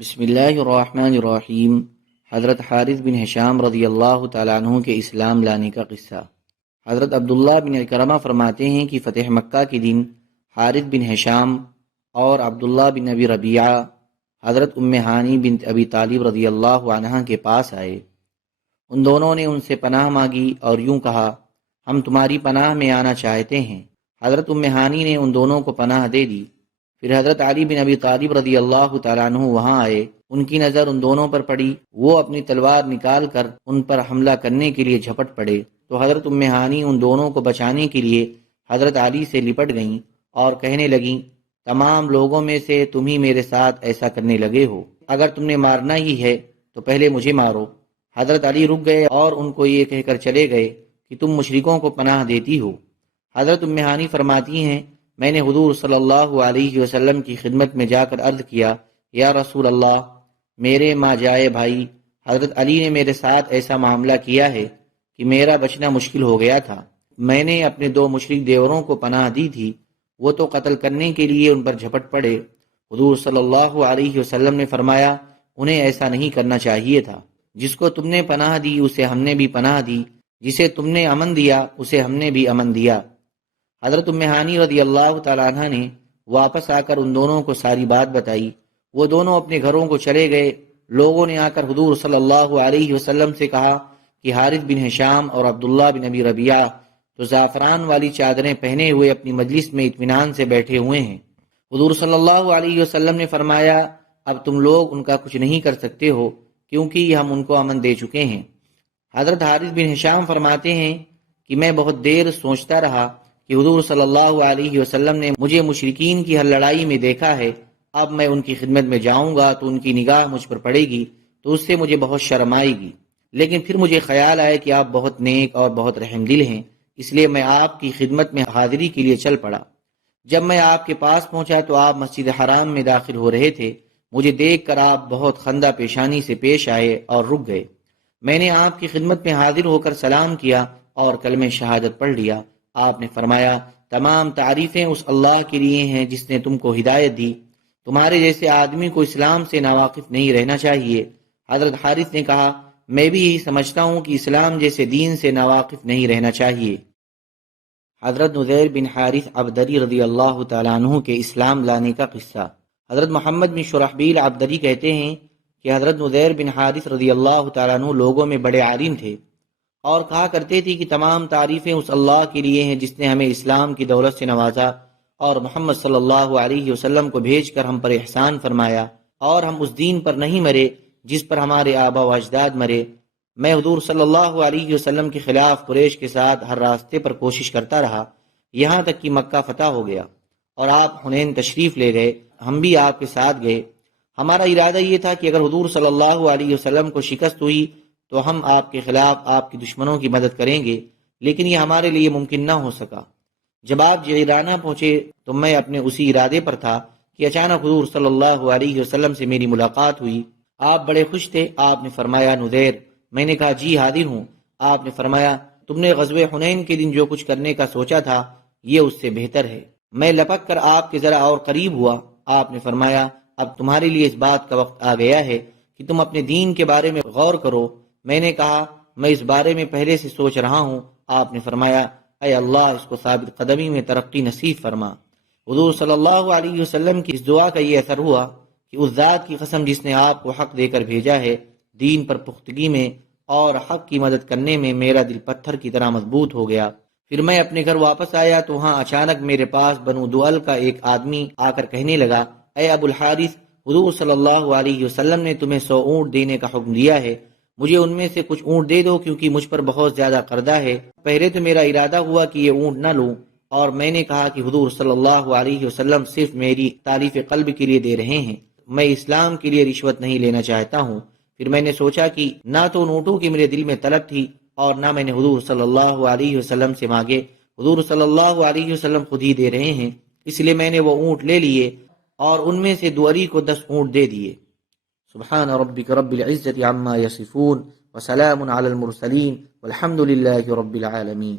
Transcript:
بسم اللہ الرحمن الرحیم۔ حضرت حارث بن ہشام رضی اللہ تعالیٰ عنہ کے اسلام لانے کا قصہ۔ حضرت عبداللہ بن اکرمہ فرماتے ہیں کہ فتح مکہ کے دن حارث بن ہشام اور عبداللہ بن ابی ربیعہ حضرت ام ہانی بنت ابی طالب رضی اللہ عنہ کے پاس آئے۔ ان دونوں نے ان سے پناہ مانگی اور یوں کہا، ہم تمہاری پناہ میں آنا چاہتے ہیں۔ حضرت ام ہانی نے ان دونوں کو پناہ دے دی۔ پھر حضرت علی بن ابی طالب رضی اللہ تعالیٰ عنہ وہاں آئے۔ ان کی نظر ان دونوں پر پڑی، وہ اپنی تلوار نکال کر ان پر حملہ کرنے کے لیے جھپٹ پڑے تو حضرت ام ہانی ان دونوں کو بچانے کے لیے حضرت علی سے لپٹ گئیں اور کہنے لگیں، تمام لوگوں میں سے تم ہی میرے ساتھ ایسا کرنے لگے ہو، اگر تم نے مارنا ہی ہے تو پہلے مجھے مارو۔ حضرت علی رک گئے اور ان کو یہ کہہ کر چلے گئے کہ تم مشرکوں کو پناہ دیتی ہو۔ حضرت ام ہانی فرماتی ہیں، میں نے حضور صلی اللہ علیہ وسلم کی خدمت میں جا کر عرض کیا، یا رسول اللہ، میرے ماں جائے بھائی حضرت علی نے میرے ساتھ ایسا معاملہ کیا ہے کہ میرا بچنا مشکل ہو گیا تھا۔ میں نے اپنے 2 مشرک دیوروں کو پناہ دی تھی، وہ تو قتل کرنے کے لیے ان پر جھپٹ پڑے۔ حضور صلی اللہ علیہ وسلم نے فرمایا، انہیں ایسا نہیں کرنا چاہیے تھا۔ جس کو تم نے پناہ دی اسے ہم نے بھی پناہ دی، جسے تم نے امن دیا اسے ہم نے بھی امن دیا۔ حضرت ام ہانی رضی اللہ تعالیٰ عنہ نے واپس آ کر ان دونوں کو ساری بات بتائی۔ وہ دونوں اپنے گھروں کو چلے گئے۔ لوگوں نے آ کر حضور صلی اللہ علیہ وسلم سے کہا کہ حارث بن ہشام اور عبداللہ بن ابی ربیعہ تو زعفران والی چادریں پہنے ہوئے اپنی مجلس میں اطمینان سے بیٹھے ہوئے ہیں۔ حضور صلی اللہ علیہ وسلم نے فرمایا، اب تم لوگ ان کا کچھ نہیں کر سکتے ہو کیونکہ ہم ان کو امن دے چکے ہیں۔ حضرت حارث بن ہشام فرماتے ہیں کہ میں بہت دیر سوچتا رہا کہ حضور صلی اللہ علیہ وسلم نے مجھے مشرکین کی ہر لڑائی میں دیکھا ہے، اب میں ان کی خدمت میں جاؤں گا تو ان کی نگاہ مجھ پر پڑے گی تو اس سے مجھے بہت شرم آئے گی، لیکن پھر مجھے خیال آیا کہ آپ بہت نیک اور بہت رحم دل ہیں، اس لیے میں آپ کی خدمت میں حاضری کے لیے چل پڑا۔ جب میں آپ کے پاس پہنچا تو آپ مسجد حرام میں داخل ہو رہے تھے۔ مجھے دیکھ کر آپ بہت خندہ پیشانی سے پیش آئے اور رک گئے۔ میں نے آپ کی خدمت میں حاضر ہو کر سلام کیا اور کلمہ شہادت پڑھ لیا۔ آپ نے فرمایا، تمام تعریفیں اس اللہ کے لیے ہیں جس نے تم کو ہدایت دی، تمہارے جیسے آدمی کو اسلام سے ناواقف نہیں رہنا چاہیے۔ حضرت حارث نے کہا، میں بھی یہی سمجھتا ہوں کہ اسلام جیسے دین سے ناواقف نہیں رہنا چاہیے۔ حضرت نذیر بن حارث عبدری رضی اللہ تعالیٰ عنہ کے اسلام لانے کا قصہ۔ حضرت محمد بن شرحبیل عبدری کہتے ہیں کہ حضرت نذیر بن حارث رضی اللہ تعالیٰ عنہ لوگوں میں بڑے عالم تھے اور کہا کرتے تھے کہ تمام تعریفیں اس اللہ کے لیے ہیں جس نے ہمیں اسلام کی دولت سے نوازا اور محمد صلی اللہ علیہ وسلم کو بھیج کر ہم پر احسان فرمایا، اور ہم اس دین پر نہیں مرے جس پر ہمارے آبا و اجداد مرے۔ میں حضور صلی اللہ علیہ وسلم کے خلاف قریش کے ساتھ ہر راستے پر کوشش کرتا رہا، یہاں تک کہ مکہ فتح ہو گیا اور آپ حنین تشریف لے گئے، ہم بھی آپ کے ساتھ گئے۔ ہمارا ارادہ یہ تھا کہ اگر حضور صلی اللہ علیہ وسلم کو شکست ہوئی تو ہم آپ کے خلاف آپ کے دشمنوں کی مدد کریں گے، لیکن یہ ہمارے لیے ممکن نہ ہو سکا۔ جب آپ جعرانہ پہنچے تو میں اپنے اسی ارادے پر تھا کہ اچانک حضور صلی اللہ علیہ وسلم سے میری ملاقات ہوئی۔ آپ بڑے خوش تھے۔ آپ نے فرمایا، نذیر؟ میں نے کہا، جی حاضر ہوں۔ آپ نے فرمایا، تم نے غزوہ حنین کے دن جو کچھ کرنے کا سوچا تھا یہ اس سے بہتر ہے۔ میں لپک کر آپ کے ذرا اور قریب ہوا۔ آپ نے فرمایا، اب تمہارے لیے اس بات کا وقت آ گیا ہے کہ تم اپنے دین کے بارے میں غور کرو۔ میں نے کہا، میں اس بارے میں پہلے سے سوچ رہا ہوں۔ آپ نے فرمایا، اے اللہ اس کو ثابت قدمی میں ترقی نصیب فرما۔ حضور صلی اللہ علیہ وسلم کی اس دعا کا یہ اثر ہوا کہ اس ذات کی قسم جس نے آپ کو حق دے کر بھیجا ہے، دین پر پختگی میں اور حق کی مدد کرنے میں میرا دل پتھر کی طرح مضبوط ہو گیا۔ پھر میں اپنے گھر واپس آیا تو وہاں اچانک میرے پاس بنو دعل کا ایک آدمی آ کر کہنے لگا، اے ابو الحارث، حضور صلی اللہ علیہ وسلم نے تمہیں 100 اونٹ دینے کا حکم دیا ہے، مجھے ان میں سے کچھ اونٹ دے دو کیونکہ مجھ پر بہت زیادہ قرضہ ہے۔ پہلے تو میرا ارادہ ہوا کہ یہ اونٹ نہ لوں، اور میں نے کہا کہ حضور صلی اللہ علیہ وسلم صرف میری تعریف قلب کے لیے دے رہے ہیں، میں اسلام کے لیے رشوت نہیں لینا چاہتا ہوں۔ پھر میں نے سوچا کہ نہ تو ان اونٹوں کی میرے دل میں طلب تھی اور نہ میں نے حضور صلی اللہ علیہ وسلم سے مانگے، حضور صلی اللہ علیہ وسلم خود ہی دے رہے ہیں، اس لیے میں نے وہ اونٹ لے لیے اور ان میں سے دوری کو 10 اونٹ دے دیے۔ سبحان ربک رب العزت عما یصفون وسلام علی المرسلین والحمد للہ رب العالمین۔